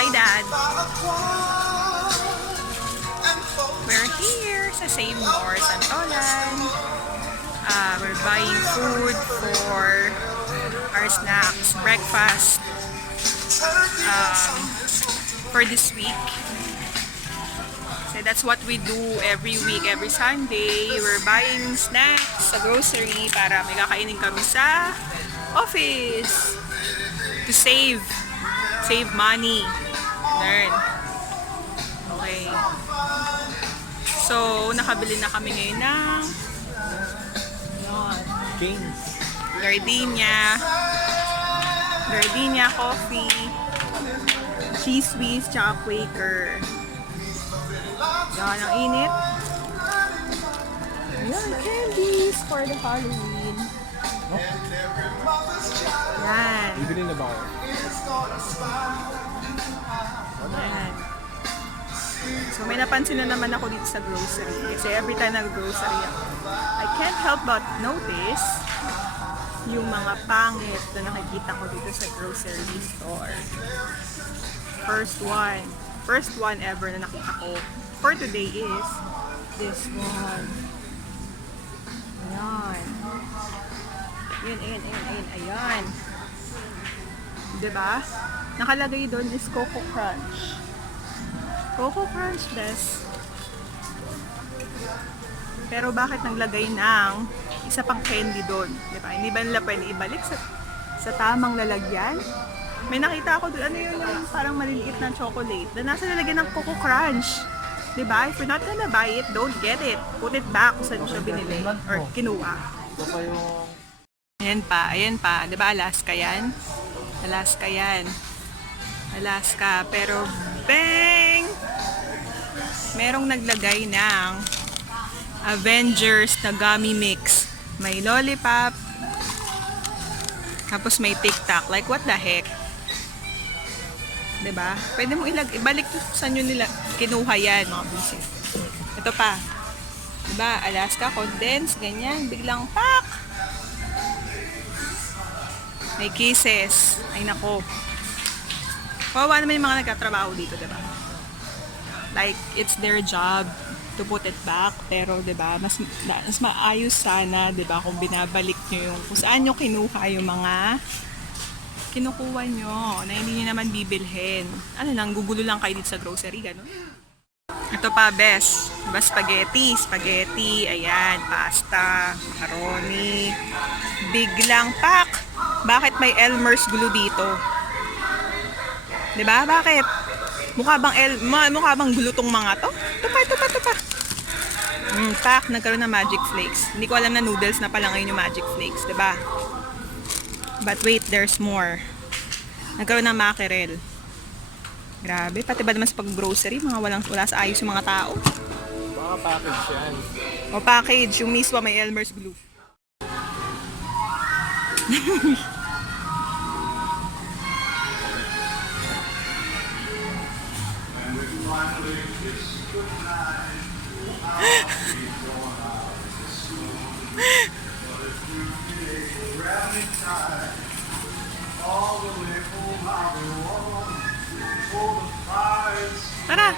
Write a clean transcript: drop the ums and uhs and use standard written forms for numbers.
Hi, Dad. We're here sa Save More Santolan. We're buying food for our snacks, breakfast for this week. So that's what we do every week, every Sunday. We're buying snacks sa grocery para may kakainin kami sa office to save money. Learn. Okay. So, nakabili na kami ngayon ng Gardenia coffee, Cheese Whiz, tsaka Quaker. Yan, ang init. Yan, candies for the Halloween. Yan. Bibili na ba ako? Yan. So may napansin na naman ako dito sa grocery. Kasi every time nag-grocery ako, I can't help but notice yung mga pangit na nakikita ko dito sa grocery store. First one ever na nakita ko for today is this one. Ayan. Ayan. Diba? Nakalagay doon is Coco Crunch. Coco Crunch, best. Pero bakit naglagay ng isa pang candy doon? Diba? Hindi ba nila pwede ibalik sa tamang lalagyan? May nakita ako doon, ano yun yung parang maliliit na chocolate na nasa lalagyan ng Coco Crunch. Diba? If you're not gonna buy it, don't get it. Put it back kung saan siya binili or kinuha. Ito pa yung... Ayan pa. Diba Alaska yan? Alaska. Pero, bang! Merong naglagay ng Avengers na gummy mix. May lollipop. Tapos may tic-tac. Like, what the heck? Diba? Pwede mo ibalik to saan yun nila kinuha yan, mga busit. Ito pa. Diba? Alaska, condensed, ganyan. Biglang pak! May kisses. Ay nako. Kawawa naman yung mga nagkatrabaho dito, diba? Like, it's their job to put it back. Pero, diba, mas maayos sana, diba, kung binabalik nyo yung, kung saan nyo kinuha yung mga kinukuha nyo, na hindi nyo naman bibilhin. Ano lang, gugulo lang kayo dito sa grocery, gano'n. Ito pa, best. Diba, spaghetti, ayan, pasta, macaroni. Biglang pak! Bakit may Elmer's glue dito? Diba? Bakit? Mukha bang glue tong mga to? Ito pa. Tak, nagkaroon ng Magic Flakes. Hindi ko alam na noodles na pala ngayon yung Magic Flakes, diba? But wait, there's more. Nagkaroon ng mackerel. Grabe, pati ba naman sa pag-grocery, wala sa ayos yung mga tao. Mga package yan. O package, yung miswa may Elmer's glue. Tara!